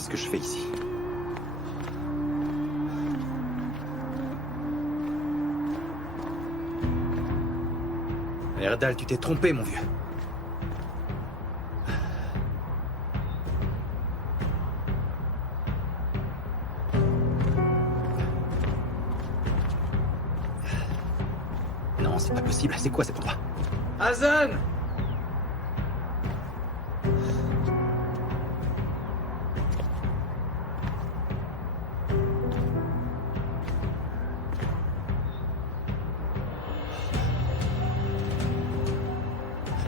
Qu'est-ce que je fais ici? Erdal, tu t'es trompé, mon vieux. Non, c'est pas possible. C'est quoi cet endroit? Hazan!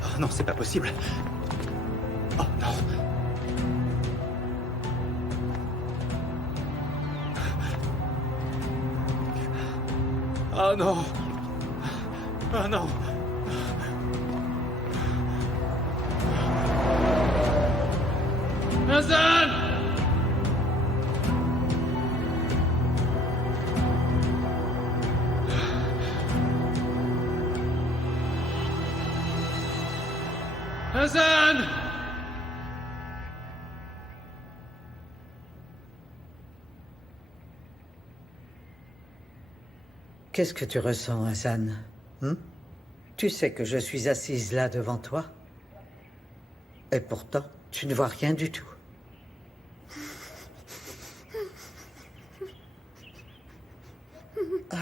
Oh non, c'est pas possible. Oh non. Oh non. Oh non. Hazan! Hazan! Qu'est-ce que tu ressens, Hazan? Tu sais que je suis assise là devant toi. Et pourtant, tu ne vois rien du tout. Ah.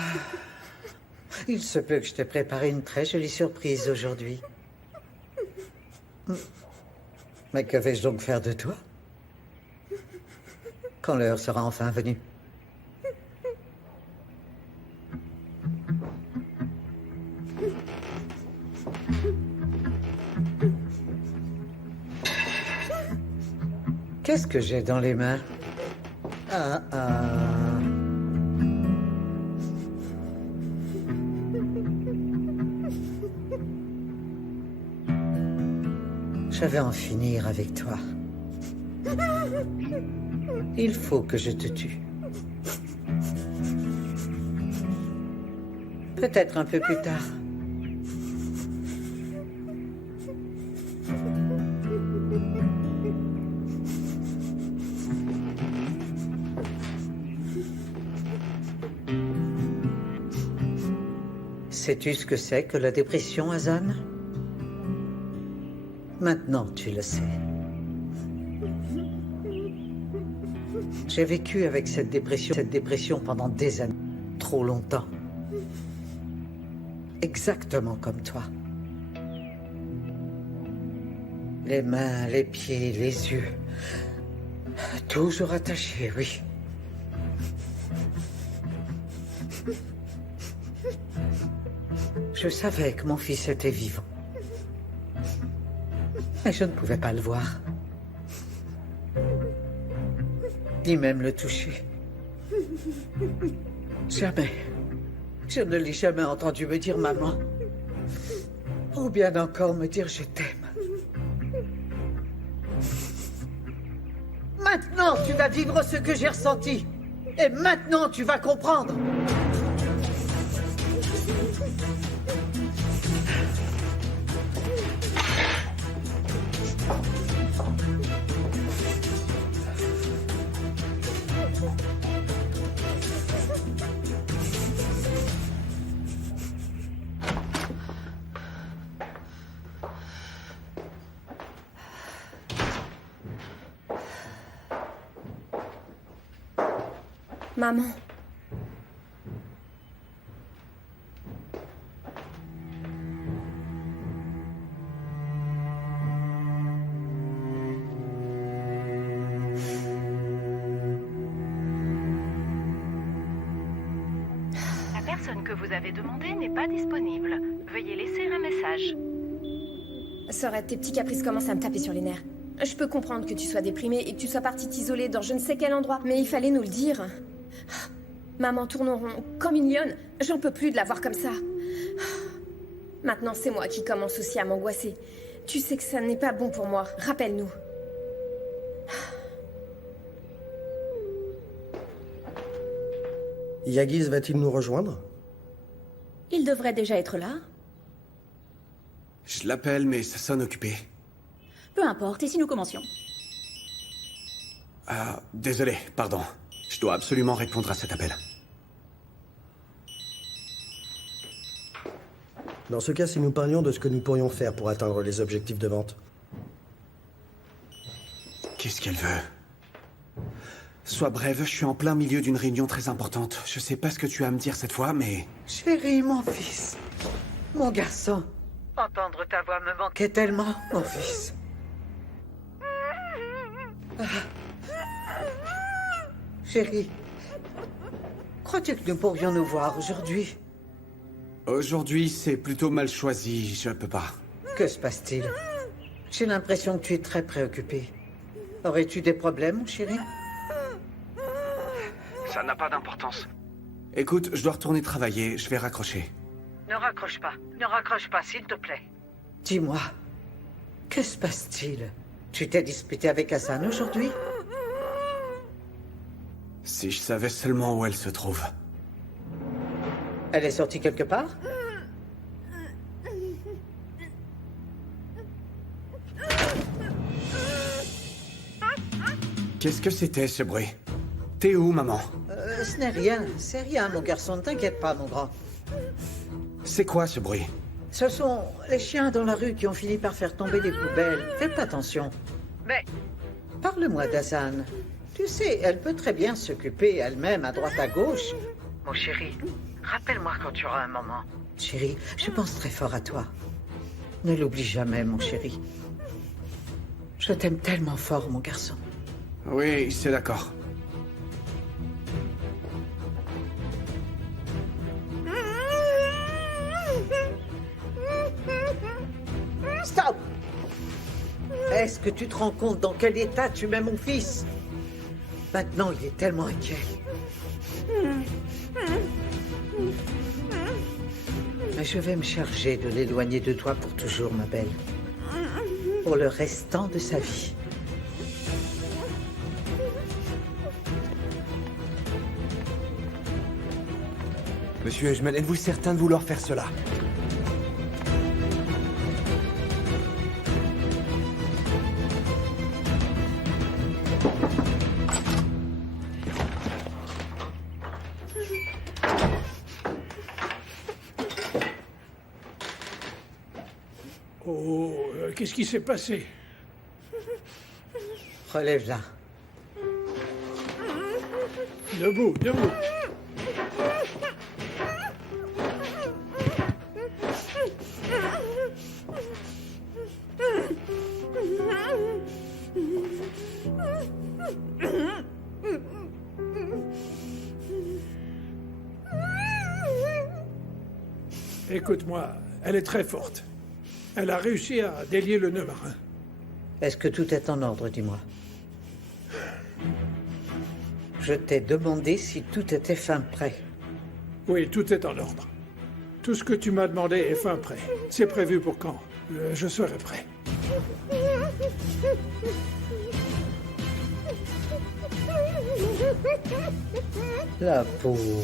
Il se peut que je t'ai préparé une très jolie surprise aujourd'hui. Mais que vais-je donc faire de toi quand l'heure sera enfin venue? Qu'est-ce que j'ai dans les mains? Je vais en finir avec toi. Il faut que je te tue. Peut-être un peu plus tard. Sais-tu ce que c'est que la dépression, Hazan? Maintenant, tu le sais. J'ai vécu avec cette dépression pendant des années. Trop longtemps. Exactement comme toi. Les mains, les pieds, les yeux. Toujours attachés, oui. Je savais que mon fils était vivant. Mais je ne pouvais pas le voir. Ni même le toucher. Jamais. Je ne l'ai jamais entendu me dire maman. Ou bien encore me dire je t'aime. Maintenant, tu vas vivre ce que j'ai ressenti. Et maintenant, tu vas comprendre. Maman. La personne que vous avez demandée n'est pas disponible. Veuillez laisser un message. Sorette, tes petits caprices commencent à me taper sur les nerfs. Je peux comprendre que tu sois déprimée et que tu sois partie t'isoler dans je ne sais quel endroit, mais il fallait nous le dire. Maman tourne en rond, comme une lionne. J'en peux plus de la voir comme ça. Maintenant, c'est moi qui commence aussi à m'angoisser. Tu sais que ça n'est pas bon pour moi. Rappelle-nous. Yagiz va-t-il nous rejoindre? Il devrait déjà être là. Je l'appelle, mais ça sonne occupé. Peu importe, et si nous commencions? Ah, désolé, pardon. Je dois absolument répondre à cet appel. Dans ce cas, si nous parlions de ce que nous pourrions faire pour atteindre les objectifs de vente. Qu'est-ce qu'elle veut? Sois brève, je suis en plein milieu d'une réunion très importante. Je sais pas ce que tu as à me dire cette fois, mais... Chérie, mon fils. Mon garçon. Entendre ta voix me manquait tellement, mon fils. Ah. Chérie, crois-tu que nous pourrions nous voir aujourd'hui? Aujourd'hui, c'est plutôt mal choisi, je peux pas. Que se passe-t-il? J'ai l'impression que tu es très préoccupé. Aurais-tu des problèmes, mon chéri? Ça n'a pas d'importance. Écoute, je dois retourner travailler, je vais raccrocher. Ne raccroche pas, s'il te plaît. Dis-moi, que se passe-t-il? Tu t'es disputé avec Hassan aujourd'hui? Si je savais seulement où elle se trouve. Elle est sortie quelque part? Qu'est-ce que c'était, ce bruit? T'es où, maman? Ce n'est rien, c'est rien, mon garçon. Ne t'inquiète pas, mon grand. C'est quoi, ce bruit? Ce sont les chiens dans la rue qui ont fini par faire tomber les poubelles. Faites attention. Mais, parle-moi d'Hassan. Tu sais, elle peut très bien s'occuper elle-même à droite à gauche. Mon chéri, rappelle-moi quand tu auras un moment. Chéri, je pense très fort à toi. Ne l'oublie jamais, mon chéri. Je t'aime tellement fort, mon garçon. Oui, c'est d'accord. Stop! Est-ce que tu te rends compte dans quel état tu mets mon fils? Maintenant, il est tellement inquiet. Mais je vais me charger de l'éloigner de toi pour toujours, ma belle. Pour le restant de sa vie. Monsieur Ejman, êtes-vous certain de vouloir faire cela? Oh, qu'est-ce qui s'est passé? Relève-la. Debout, debout. Écoute-moi, elle est très forte. Elle a réussi à délier le nœud marin. Est-ce que tout est en ordre, dis-moi? Je t'ai demandé si tout était fin prêt. Oui, tout est en ordre. Tout ce que tu m'as demandé est fin prêt. C'est prévu pour quand? Je serai prêt. La pauvre.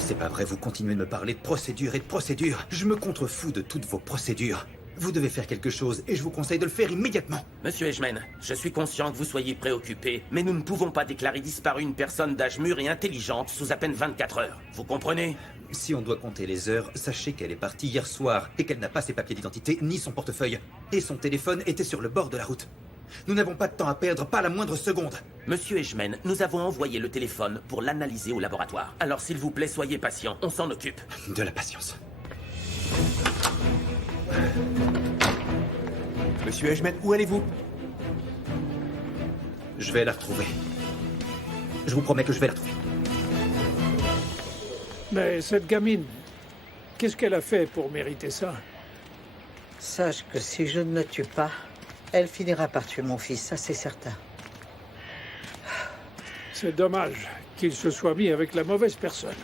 C'est pas vrai, vous continuez de me parler de procédure et de procédure. Je me contrefous de toutes vos procédures. Vous devez faire quelque chose et je vous conseille de le faire immédiatement. Monsieur Ejman, je suis conscient que vous soyez préoccupé, mais nous ne pouvons pas déclarer disparue une personne d'âge mûr et intelligente sous à peine 24 heures. Vous comprenez? Si on doit compter les heures, sachez qu'elle est partie hier soir et qu'elle n'a pas ses papiers d'identité ni son portefeuille. Et son téléphone était sur le bord de la route. Nous n'avons pas de temps à perdre, pas la moindre seconde. Monsieur Ejman, nous avons envoyé le téléphone pour l'analyser au laboratoire. Alors s'il vous plaît, soyez patient, on s'en occupe. De la patience. Monsieur Ejman, où allez-vous? Je vais la retrouver. Je vous promets que je vais la retrouver. Mais cette gamine, qu'est-ce qu'elle a fait pour mériter ça? Sache que si je ne la tue pas, elle finira par tuer mon fils, ça c'est certain. C'est dommage qu'il se soit mis avec la mauvaise personne.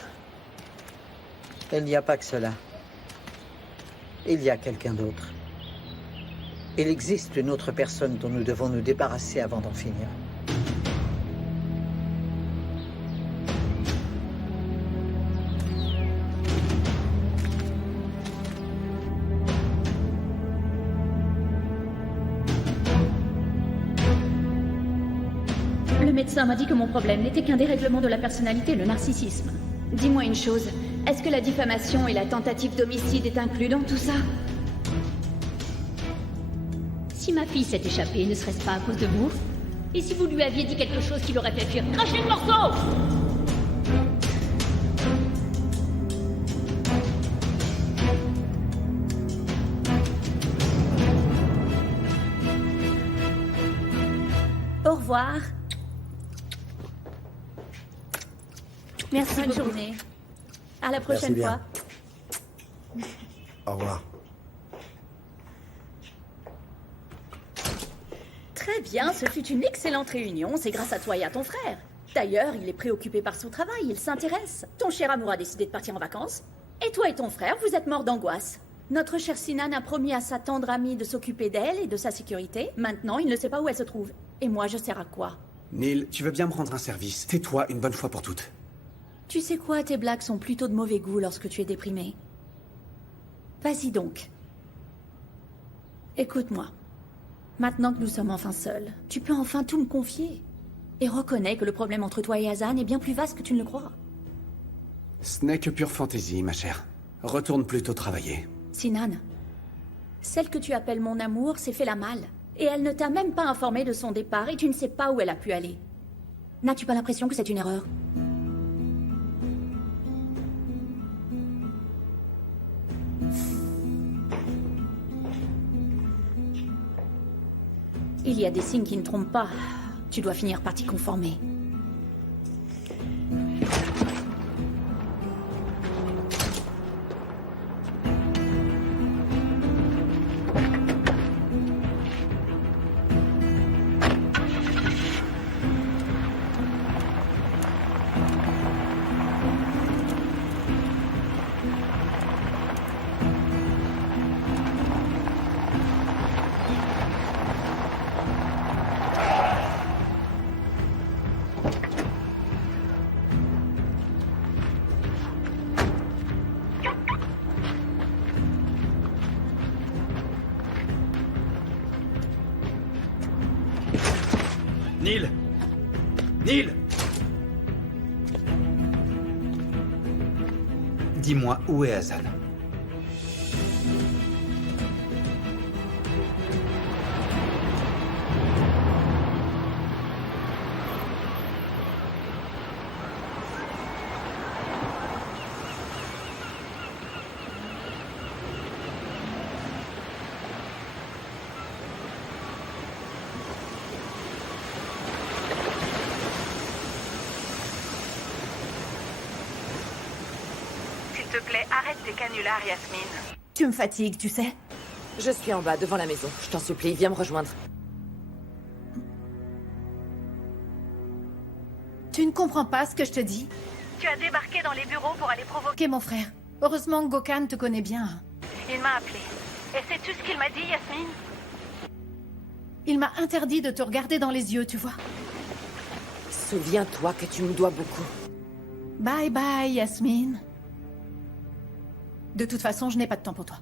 Il n'y a pas que cela. Il y a quelqu'un d'autre. Il existe une autre personne dont nous devons nous débarrasser avant d'en finir. Le médecin m'a dit que mon problème n'était qu'un dérèglement de la personnalité, le narcissisme. Dis-moi une chose, est-ce que la diffamation et la tentative d'homicide est inclus dans tout ça? Si ma fille s'est échappée, ne serait-ce pas à cause de vous? Et si vous lui aviez dit quelque chose qui l'aurait fait fuir, crachez le morceau! Au revoir. Merci, bonne journée. À la prochaine bien. fois. Au revoir. Très bien, ce fut une excellente réunion, c'est grâce à toi et à ton frère. D'ailleurs, il est préoccupé par son travail, il s'intéresse. Ton cher amour a décidé de partir en vacances. Et toi et ton frère, vous êtes morts d'angoisse. Notre chère Sinan a promis à sa tendre amie de s'occuper d'elle et de sa sécurité. Maintenant, il ne sait pas où elle se trouve. Et moi, je sers à quoi? Neil, tu veux bien me rendre un service? Tais-toi une bonne fois pour toutes. Tu sais quoi, tes blagues sont plutôt de mauvais goût lorsque tu es déprimé. Vas-y donc. Écoute-moi. Maintenant que nous sommes enfin seuls, tu peux enfin tout me confier. Et reconnais que le problème entre toi et Hassan est bien plus vaste que tu ne le crois. Ce n'est que pure fantaisie, ma chère. Retourne plutôt travailler. Sinan, celle que tu appelles mon amour s'est fait la malle. Et elle ne t'a même pas informé de son départ et tu ne sais pas où elle a pu aller. N'as-tu pas l'impression que c'est une erreur? Il y a des signes qui ne trompent pas. Tu dois finir par t'y conformer. Neil! Neil! Dis-moi, où est Hassan? S'il te plaît, arrête tes canulars, Yasmine. Tu me fatigues, tu sais. Je suis en bas, devant la maison. Je t'en supplie, viens me rejoindre. Tu ne comprends pas ce que je te dis? Tu as débarqué dans les bureaux pour aller provoquer... Ok, mon frère. Heureusement que Gokhan te connaît bien. Il m'a appelé. Et sais-tu ce qu'il m'a dit, Yasmine? Il m'a interdit de te regarder dans les yeux, tu vois. Souviens-toi que tu me dois beaucoup. Bye bye, Yasmine. De toute façon, je n'ai pas de temps pour toi.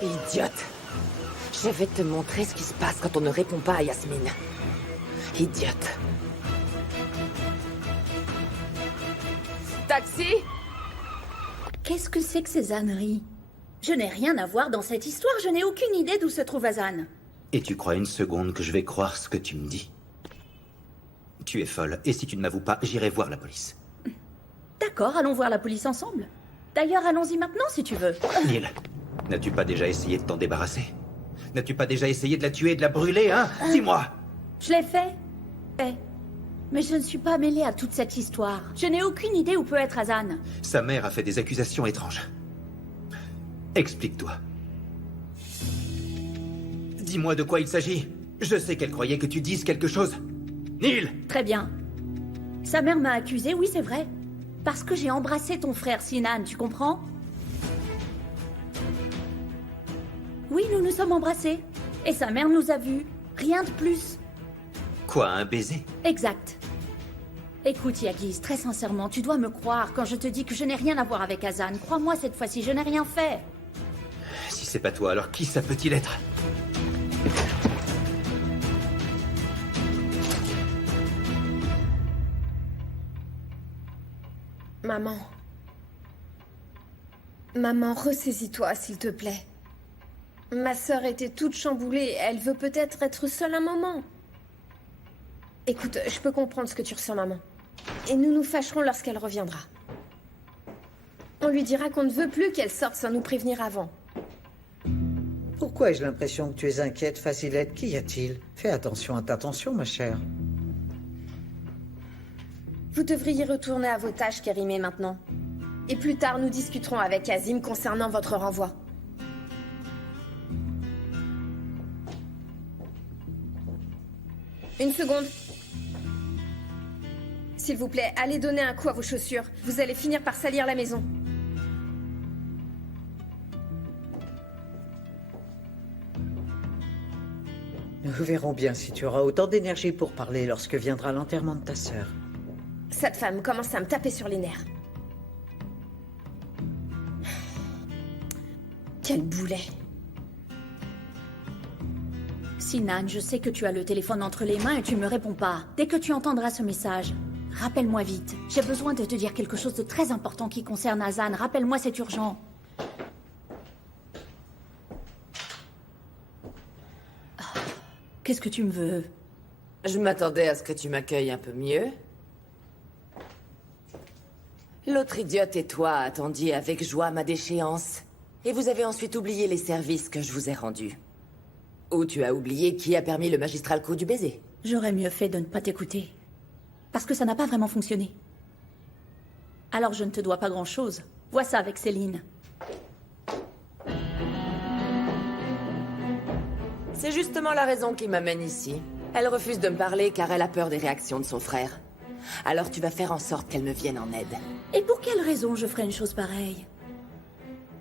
Idiote. Je vais te montrer ce qui se passe quand on ne répond pas à Yasmine. Idiote. Taxi? Qu'est-ce que c'est que ces âneries? Je n'ai rien à voir dans cette histoire, je n'ai aucune idée d'où se trouve Hassan. Et tu crois une seconde que je vais croire ce que tu me dis? Tu es folle, et si tu ne m'avoues pas, j'irai voir la police. D'accord, allons voir la police ensemble. D'ailleurs, allons-y maintenant si tu veux. Neil, n'as-tu pas déjà essayé de t'en débarrasser? N'as-tu pas déjà essayé de la tuer et de la brûler, hein? Dis-moi! Je l'ai fait. Mais je ne suis pas mêlée à toute cette histoire. Je n'ai aucune idée où peut être Hassan. Sa mère a fait des accusations étranges. Explique-toi. Dis-moi de quoi il s'agit. Je sais qu'elle croyait que tu dises quelque chose. Neil! Très bien. Sa mère m'a accusé, oui, c'est vrai. Parce que j'ai embrassé ton frère Sinan, tu comprends? Oui, nous nous sommes embrassés. Et sa mère nous a vus. Rien de plus. Quoi, un baiser? Exact. Écoute, Yagiz, très sincèrement, tu dois me croire quand je te dis que je n'ai rien à voir avec Hazan. Crois-moi, cette fois-ci, je n'ai rien fait. Si c'est pas toi, alors qui ça peut-il être? Maman. Maman, ressaisis-toi, s'il te plaît. Ma sœur était toute chamboulée. Elle veut peut-être être seule un moment. Écoute, je peux comprendre ce que tu ressens, maman. Et nous nous fâcherons lorsqu'elle reviendra. On lui dira qu'on ne veut plus qu'elle sorte sans nous prévenir avant. Pourquoi ai-je l'impression que tu es inquiète, Facilette? Qu'y a-t-il? Fais attention à ta tension, ma chère. Vous devriez retourner à vos tâches, Kérimé, maintenant. Et plus tard, nous discuterons avec Azim concernant votre renvoi. Une seconde. S'il vous plaît, allez donner un coup à vos chaussures. Vous allez finir par salir la maison. Nous verrons bien si tu auras autant d'énergie pour parler lorsque viendra l'enterrement de ta sœur. Cette femme commence à me taper sur les nerfs. Quel boulet. Sinan, je sais que tu as le téléphone entre les mains et tu me réponds pas. Dès que tu entendras ce message, rappelle-moi vite. J'ai besoin de te dire quelque chose de très important qui concerne Hazan. Rappelle-moi, c'est urgent. Qu'est-ce que tu me veux? Je m'attendais à ce que tu m'accueilles un peu mieux. L'autre idiote et toi attendiez avec joie ma déchéance. Et vous avez ensuite oublié les services que je vous ai rendus. Ou tu as oublié qui a permis le magistral coup du baiser. J'aurais mieux fait de ne pas t'écouter. Parce que ça n'a pas vraiment fonctionné. Alors je ne te dois pas grand-chose. Vois ça avec Céline. C'est justement la raison qui m'amène ici. Elle refuse de me parler car elle a peur des réactions de son frère. Alors tu vas faire en sorte qu'elle me vienne en aide. Et pour quelle raison je ferais une chose pareille?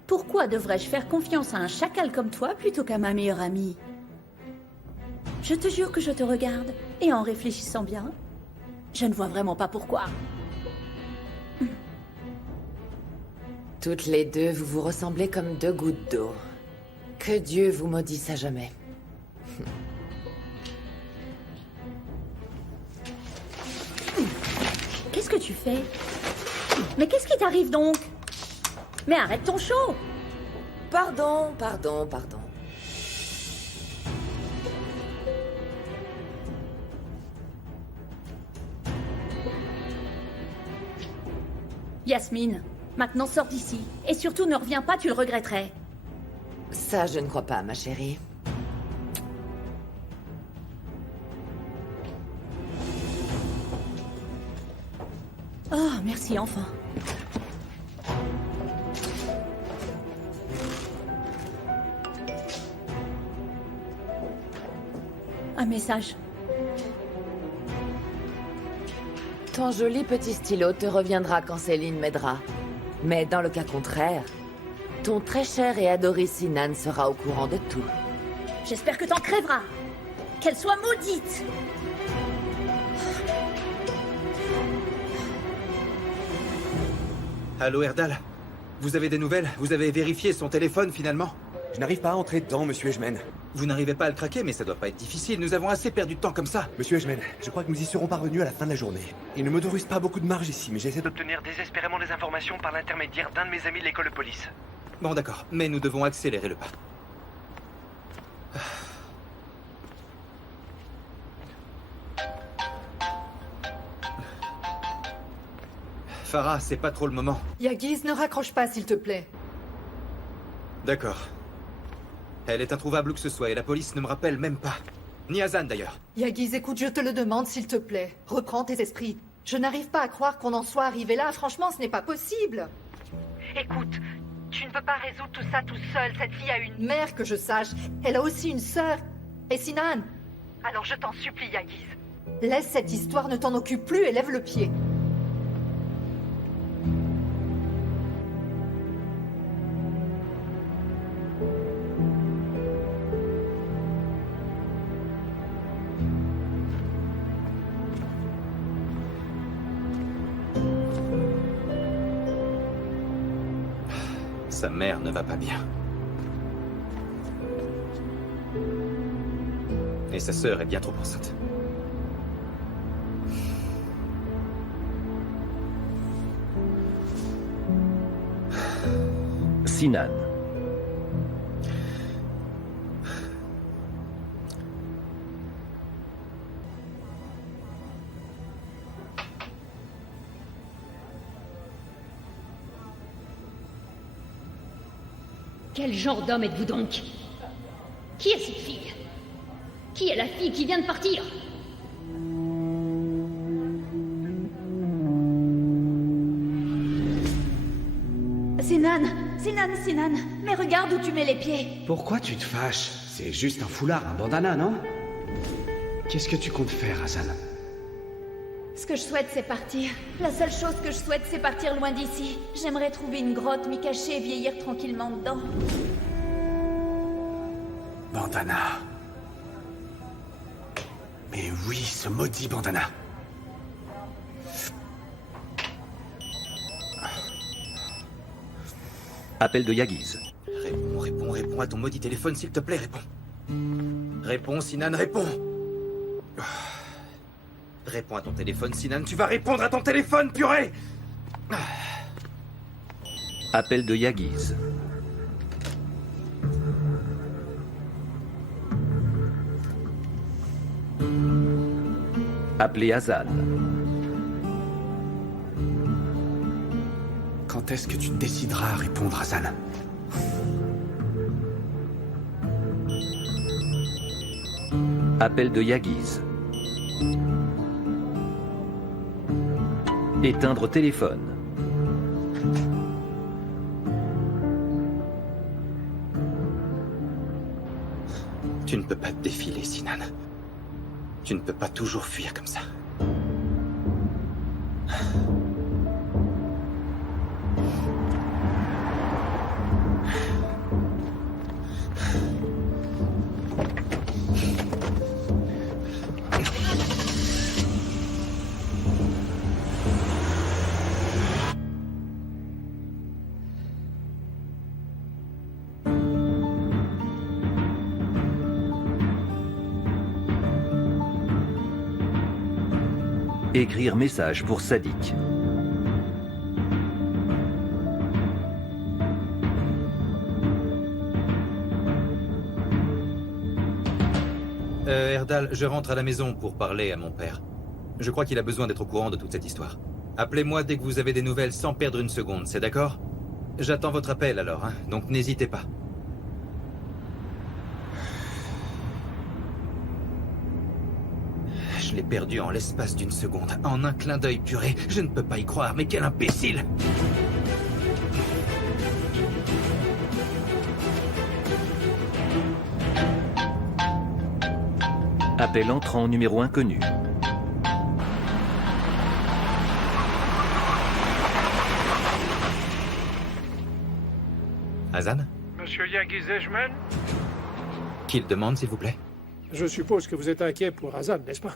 Pourquoi devrais-je faire confiance à un chacal comme toi plutôt qu'à ma meilleure amie? Je te jure que je te regarde, et en réfléchissant bien, je ne vois vraiment pas pourquoi. Toutes les deux, vous vous ressemblez comme deux gouttes d'eau. Que Dieu vous maudisse à jamais. Qu'est-ce que tu fais? Mais qu'est-ce qui t'arrive donc? Mais arrête ton show! Pardon. Yasmine, maintenant sors d'ici. Et surtout ne reviens pas, tu le regretterais. Ça, je ne crois pas, ma chérie. Oh, merci enfin. Un message. Ton joli petit stylo te reviendra quand Céline m'aidera. Mais dans le cas contraire, ton très cher et adoré Sinan sera au courant de tout. J'espère que t'en crèveras. Qu'elle soit maudite. Allô, Erdal? Vous avez des nouvelles? Vous avez vérifié son téléphone, finalement? Je n'arrive pas à entrer dedans, monsieur Ejmen. Vous n'arrivez pas à le craquer, mais ça doit pas être difficile. Nous avons assez perdu de temps comme ça. Monsieur Ejmen, je crois que nous y serons parvenus à la fin de la journée. Il ne m'autorise pas beaucoup de marge ici, mais j'essaie d'obtenir désespérément des informations par l'intermédiaire d'un de mes amis de l'école de police. Bon, d'accord, mais nous devons accélérer le pas. Farah, c'est pas trop le moment. Yagiz, ne raccroche pas, s'il te plaît. D'accord. Elle est introuvable où que ce soit et la police ne me rappelle même pas. Ni Hazan d'ailleurs. Yagiz, écoute, je te le demande, s'il te plaît. Reprends tes esprits. Je n'arrive pas à croire qu'on en soit arrivé là. Franchement, ce n'est pas possible. Écoute, tu ne peux pas résoudre tout ça tout seul. Cette fille a une Mère, que je sache. Elle a aussi une sœur. Et Sinan. Alors je t'en supplie, Yagiz. Laisse cette histoire, ne t'en occupe plus et lève le pied. Sa mère ne va pas bien. Et sa sœur est bien trop enceinte. Sinan. Quel genre d'homme êtes-vous donc? Qui est cette fille? Qui est la fille qui vient de partir? Sinan, mais regarde où tu mets les pieds. Pourquoi tu te fâches? C'est juste un foulard, un bandana, non? Qu'est-ce que tu comptes faire, Hassan? Ce que je souhaite, c'est partir. La seule chose que je souhaite, c'est partir loin d'ici. J'aimerais trouver une grotte, m'y cacher et vieillir tranquillement dedans. Bandana. Mais oui, ce maudit bandana. Appel de Yagiz. Réponds à ton maudit téléphone, s'il te plaît, réponds. Réponds, Sinan, réponds. Réponds à ton téléphone, Sinan, tu vas répondre à ton téléphone, purée! Appel de Yagiz. Appelez Hassan. Quand est-ce que tu te décideras à répondre, Hassan? Appel de Yagiz. Éteindre téléphone. Tu ne peux pas te défiler, Sinan. Tu ne peux pas toujours fuir comme ça. Écrire message pour Sadik. Erdal, je rentre à la maison pour parler à mon père. Je crois qu'il a besoin d'être au courant de toute cette histoire. Appelez-moi dès que vous avez des nouvelles sans perdre une seconde, c'est d'accord? J'attends votre appel alors, hein, donc n'hésitez pas. Je l'ai perdu en l'espace d'une seconde, en un clin d'œil purée. Je ne peux pas y croire, mais quel imbécile! Appel entrant numéro inconnu. Hassan? Monsieur Yagiz Ejmen? Qu'il demande, s'il vous plaît? Je suppose que vous êtes inquiet pour Hassan, n'est-ce pas?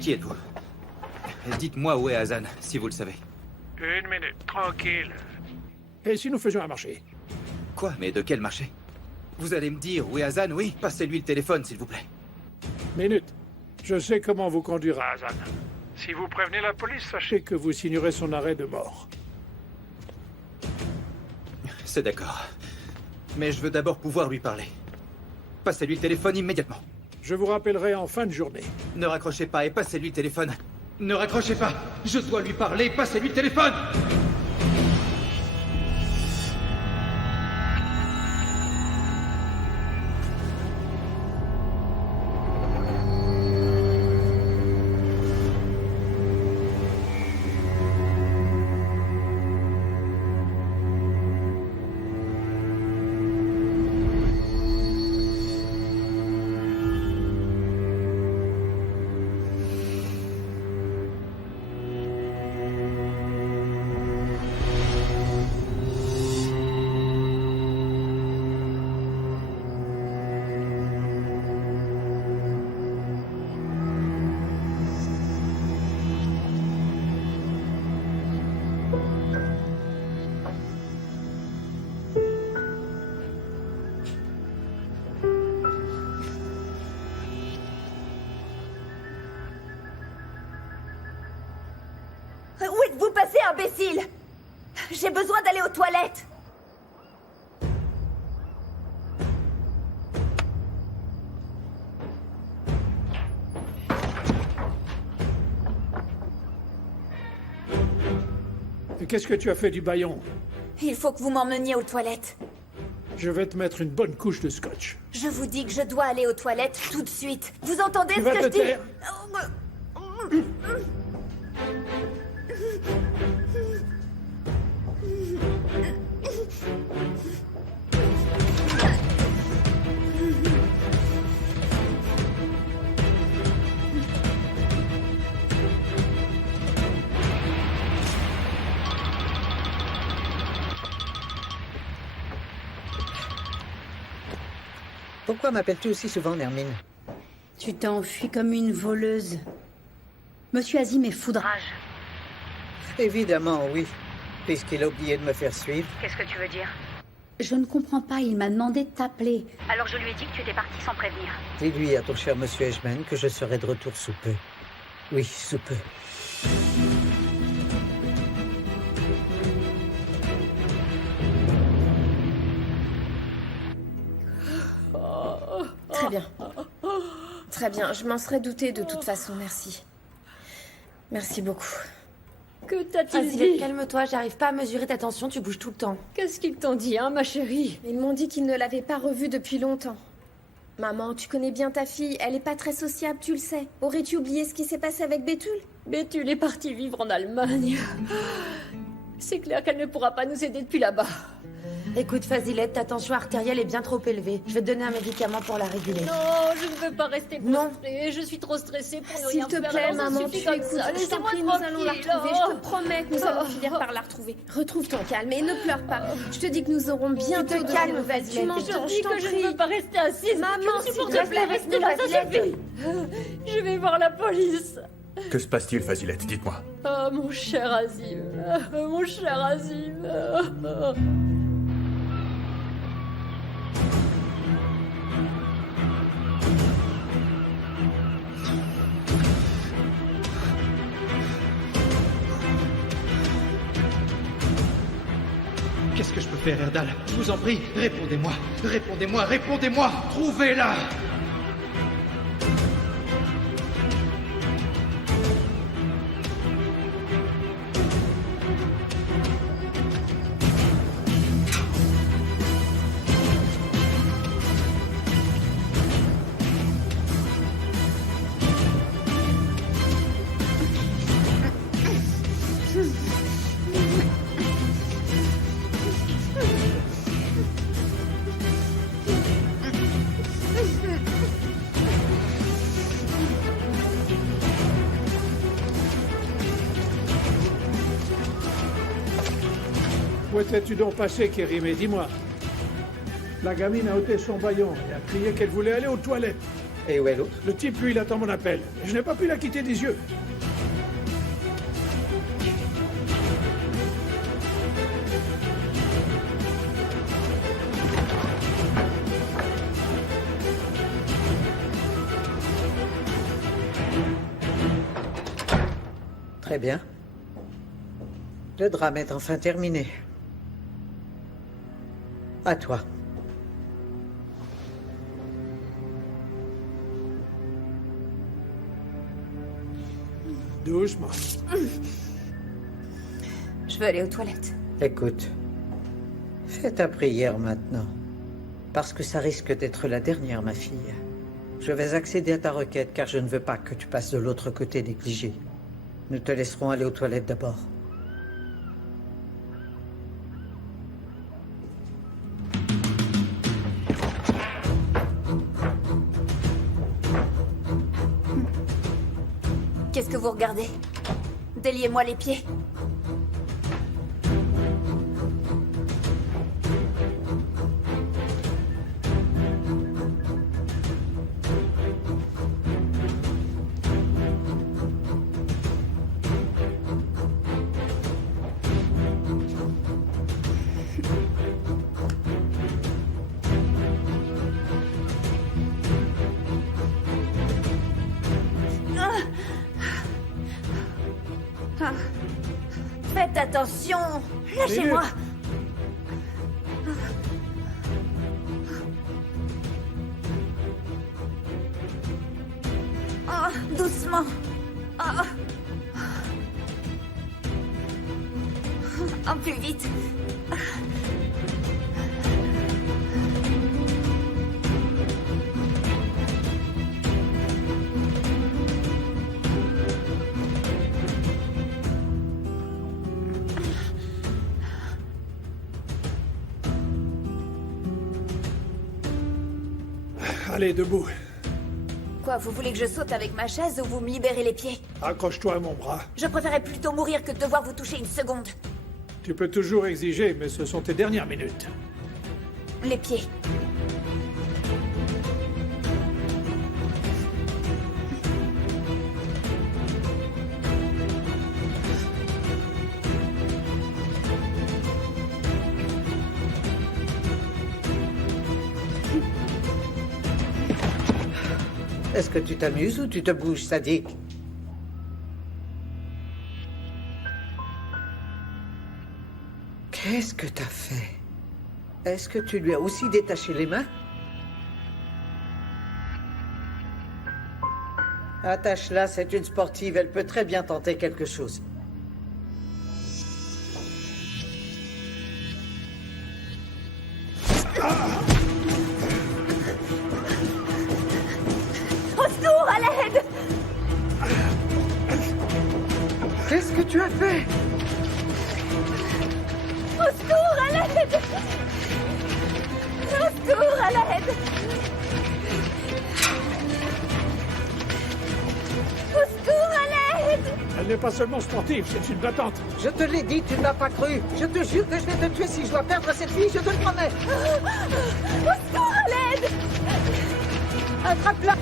Qui êtes-vous? Dites-moi où est Hassan, si vous le savez. Une minute, tranquille. Et si nous faisions un marché? Quoi? Mais de quel marché? Vous allez me dire où est Hassan, oui? Passez-lui le téléphone, s'il vous plaît. Minute. Je sais comment vous conduire à Hassan. Si vous prévenez la police, sachez que vous signerez son arrêt de mort. C'est d'accord. Mais je veux d'abord pouvoir lui parler. Passez-lui le téléphone immédiatement. Je vous rappellerai en fin de journée. Ne raccrochez pas et passez-lui le téléphone. Ne raccrochez pas! Je dois lui parler, passez-lui le téléphone! Où êtes-vous passé, imbécile? J'ai besoin d'aller aux toilettes. Et qu'est-ce que tu as fait du baillon? Il faut que vous m'emmeniez aux toilettes. Je vais te mettre une bonne couche de scotch. Je vous dis que je dois aller aux toilettes tout de suite. Vous entendez Tu ce vas que je te dis? taire. Pourquoi m'appelles-tu aussi souvent, Nermine? Tu t'enfuis comme une voleuse. Monsieur Azim est foudrage. Évidemment, oui. Puisqu'il a oublié de me faire suivre. Qu'est-ce que tu veux dire? Je ne comprends pas, il m'a demandé de t'appeler. Alors je lui ai dit que tu étais parti sans prévenir. Dis-lui à ton cher monsieur Edgeman que je serai de retour sous peu. Oui, sous peu. Très bien. Très bien, je m'en serais douté de toute façon, merci. Merci beaucoup. Que t'a-t-il Vas-y, dit? calme-toi, j'arrive pas à mesurer ta tension, tu bouges tout le temps. Qu'est-ce qu'ils t'ont dit, hein, ma chérie? Ils m'ont dit qu'ils ne l'avaient pas revue depuis longtemps. Maman, tu connais bien ta fille, elle est pas très sociable, tu le sais. Aurais-tu oublié ce qui s'est passé avec Béthul? Béthul est partie vivre en Allemagne. C'est clair qu'elle ne pourra pas nous aider depuis là-bas. Écoute, Fazilette, ta tension artérielle est bien trop élevée. Je vais te donner un médicament pour la réguler. Non, je ne veux pas rester concentrée. Je suis trop stressée pour ne S'il rien te faire. plaît, Alors, ça maman, suffit tu comme écoutes. ça. Je t'en Laissez-moi prie, nous allons la tranquille. retrouver. Je te promets que nous allons finir par la retrouver. Retrouve ton calme et ne pleure pas. Je te dis que nous aurons bientôt de calmes, nouvelles. Fazilette. Tu m'entends, Je dis que je ne veux pas rester assise. Maman, je ne s'il supporte te plus plaît, rester là, ça suffit. Je vais voir la police. Que se passe-t-il, Fazilette? Dites-moi. Oh, mon cher Azim. Mon cher Azim. Qu'est-ce que je peux faire, Erdal? Je vous en prie, répondez-moi. Répondez-moi, répondez-moi. Trouvez-la. Où étais-tu donc passé, Kérimé? Dis-moi. La gamine a ôté son baillon et a crié qu'elle voulait aller aux toilettes. Et où est l'autre? Le type, lui, il attend mon appel. Je n'ai pas pu la quitter des yeux. Très bien. Le drame est enfin terminé. À toi. Doucement. Je veux aller aux toilettes. Écoute, fais ta prière maintenant. Parce que ça risque d'être la dernière, ma fille. Je vais accéder à ta requête car je ne veux pas que tu passes de l'autre côté négligé. Nous te laisserons aller aux toilettes d'abord. Qu'est-ce que vous regardez? Déliez-moi les pieds. Faites attention. Lâchez-moi. Oh, doucement. Oh. Oh, plus vite. Allez, debout. Quoi, vous voulez que je saute avec ma chaise ou vous me libérez les pieds? Accroche-toi à mon bras. Je préférais plutôt mourir que de devoir vous toucher une seconde. Tu peux toujours exiger, mais ce sont tes dernières minutes. Les pieds. Est-ce que tu t'amuses ou tu te bouges, sadique? Qu'est-ce que t'as fait? Est-ce que tu lui as aussi détaché les mains? Attache-la, c'est une sportive, elle peut très bien tenter quelque chose. Au secours, à l'aide! Qu'est-ce que tu as fait? Au secours, à l'aide! Au secours, à l'aide! Au secours, à l'aide! Elle n'est pas seulement sportive, c'est une battante. Je te l'ai dit, tu ne m'as pas cru. Je te jure que je vais te tuer si je dois perdre cette fille, je te le promets. Au secours, à l'aide! Attrape-la!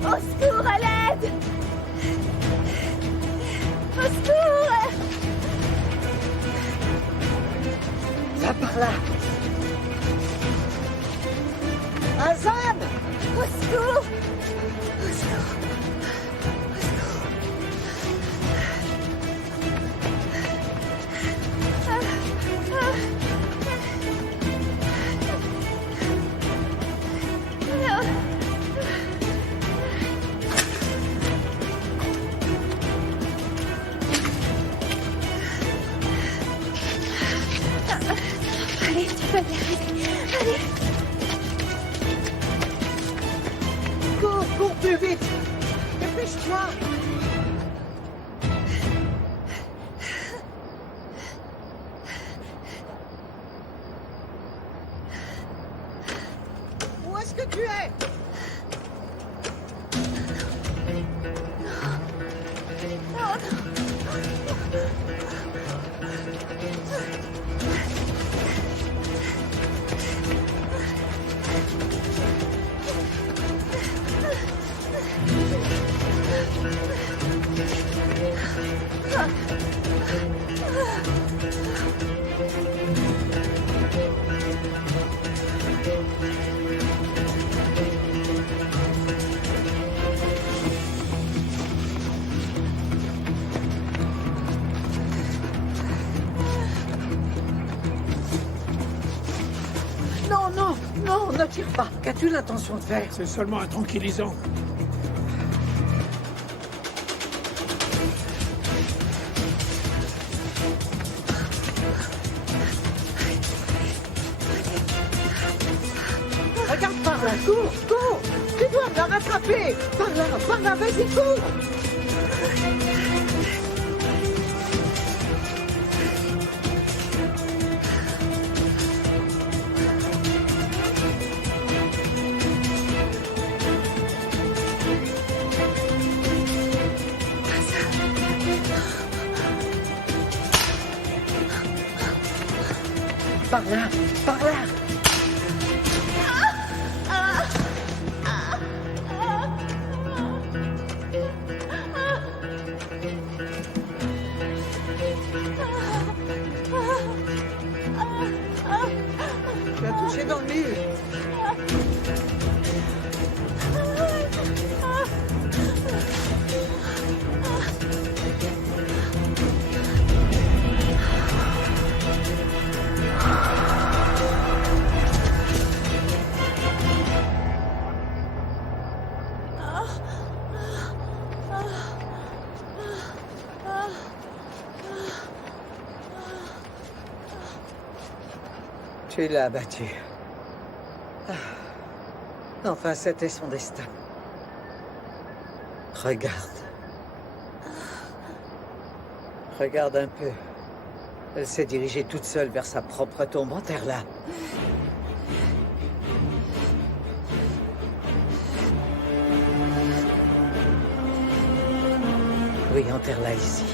Au secours, à l'aide! Au secours! Va par là! Azan! Au secours! Au secours! Allez, tu peux y arriver. Allez. Cours plus vite! Dépêche-toi! Où est-ce que tu es? Non, non, non, ne tire pas. Qu'as-tu l'intention de faire? C'est seulement un tranquillisant. Par là, cours, cours! Tu dois la rattraper! Par là, vas-y, cours! Par là, par là! Tu as touché dans le mur. Tu l'as abattu. Ah. Enfin, c'était son destin. Regarde. Regarde un peu. Elle s'est dirigée toute seule vers sa propre tombe. Enterre-la. Oui, enterre-la ici.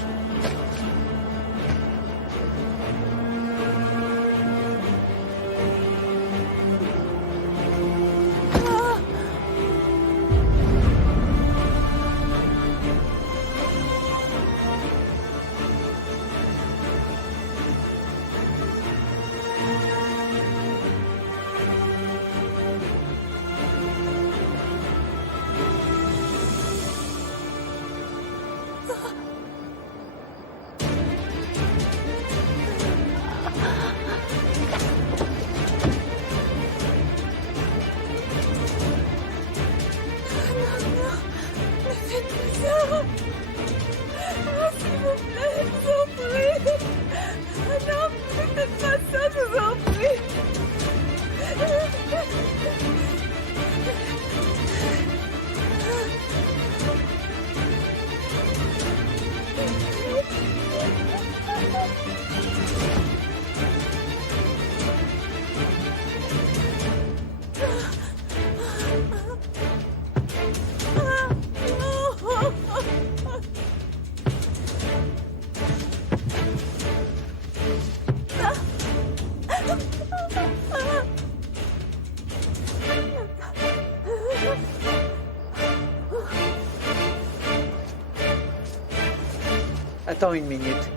Attends une minute.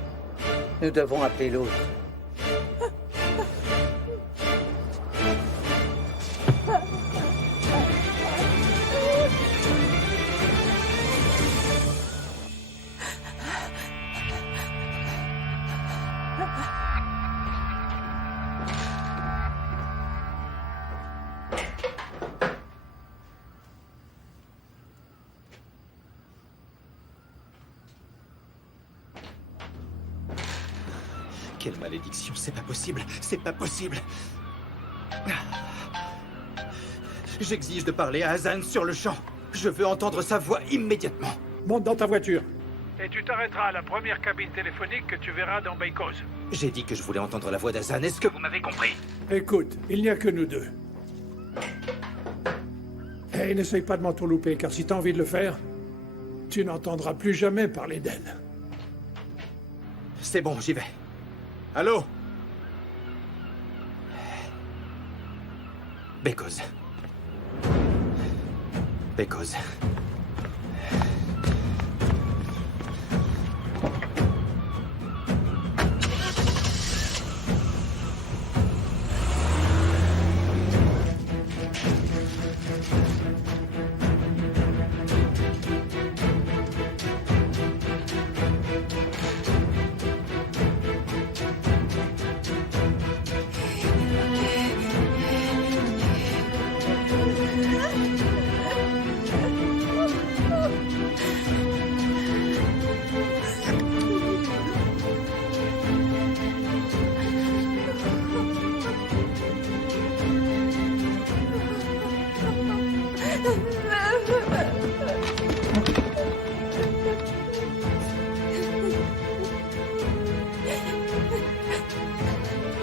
Nous devons appeler l'autre. Quelle malédiction, c'est pas possible, c'est pas possible. J'exige de parler à Hazan sur le champ. Je veux entendre sa voix immédiatement. Monte dans ta voiture. Et tu t'arrêteras à la première cabine téléphonique que tu verras dans Beykoz. J'ai dit que je voulais entendre la voix d'Hazan, est-ce que vous m'avez compris? Écoute, il n'y a que nous deux. Et n'essaye pas de m'entourlouper, car si t'as envie de le faire, tu n'entendras plus jamais parler d'elle. C'est bon, j'y vais. Allô? Beykoz. Beykoz.